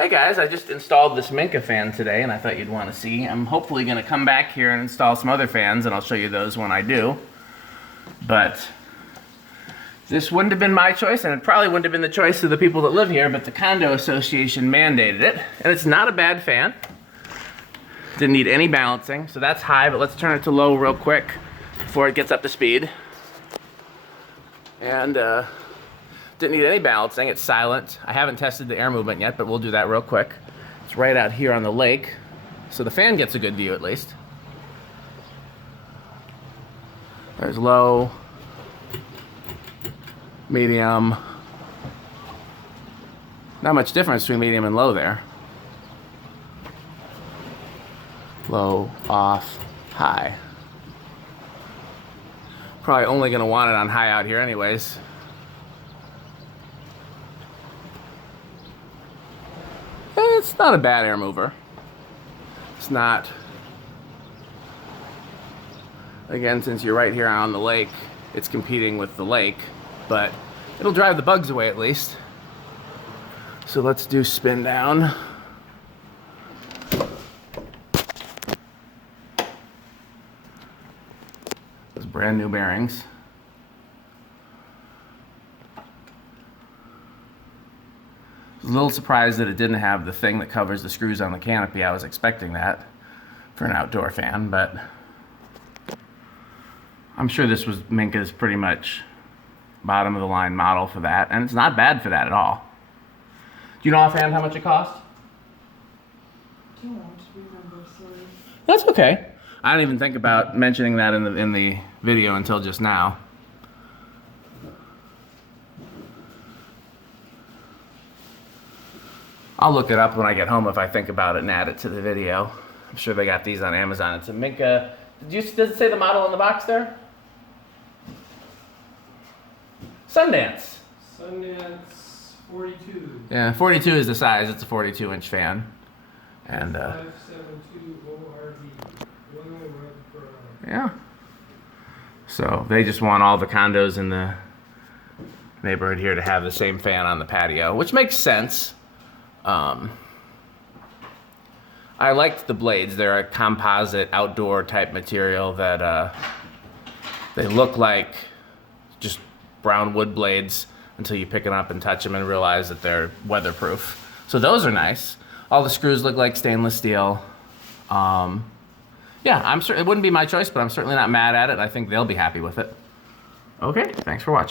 Hey guys, I just installed this Minka fan today and I thought you'd want to see. I'm hopefully going to come back here and install some other fans and I'll show you those when I do. But this wouldn't have been my choice and it probably wouldn't have been the choice of the people that live here, but the condo association mandated it. And it's not a bad fan. Didn't need any balancing, so that's high, but let's turn it to low real quick before it gets up to speed. And didn't need any balancing, it's silent. I haven't tested the air movement yet, but we'll do that real quick. It's right out here on the lake, so the fan gets a good view at least. There's low, medium. Not much difference between medium and low there. Low, off, high. Probably only gonna want it on high out here anyways. It's not a bad air mover. It's not, again, since you're right here on the lake, it's competing with the lake, but it'll drive the bugs away at least. So let's do spin down. Those brand new bearings. I was a little surprised that it didn't have the thing that covers the screws on the canopy. I was expecting that for an outdoor fan, but I'm sure this was Minka's pretty much bottom of the line model for that, and it's not bad for that at all. Do you know offhand how much it cost? Don't remember, sorry. That's okay. I didn't even think about mentioning that in the video until just now. I'll look it up when I get home if I think about it and add it to the video. I'm sure they got these on Amazon. It's a Minka. Does it say the model on the box there? Sundance. Sundance 42. Yeah, 42 is the size. It's a 42-inch fan. And 572 ORD. yeah. So they just want all the condos in the neighborhood here to have the same fan on the patio, which makes sense. I liked the blades. They're a composite outdoor type material that they look like just brown wood blades until you pick them up and touch them and realize that they're weatherproof. So those are nice. All the screws look like stainless steel. Yeah, I'm sure it wouldn't be my choice, but I'm certainly not mad at it. I think they'll be happy with it. Okay, thanks for watching.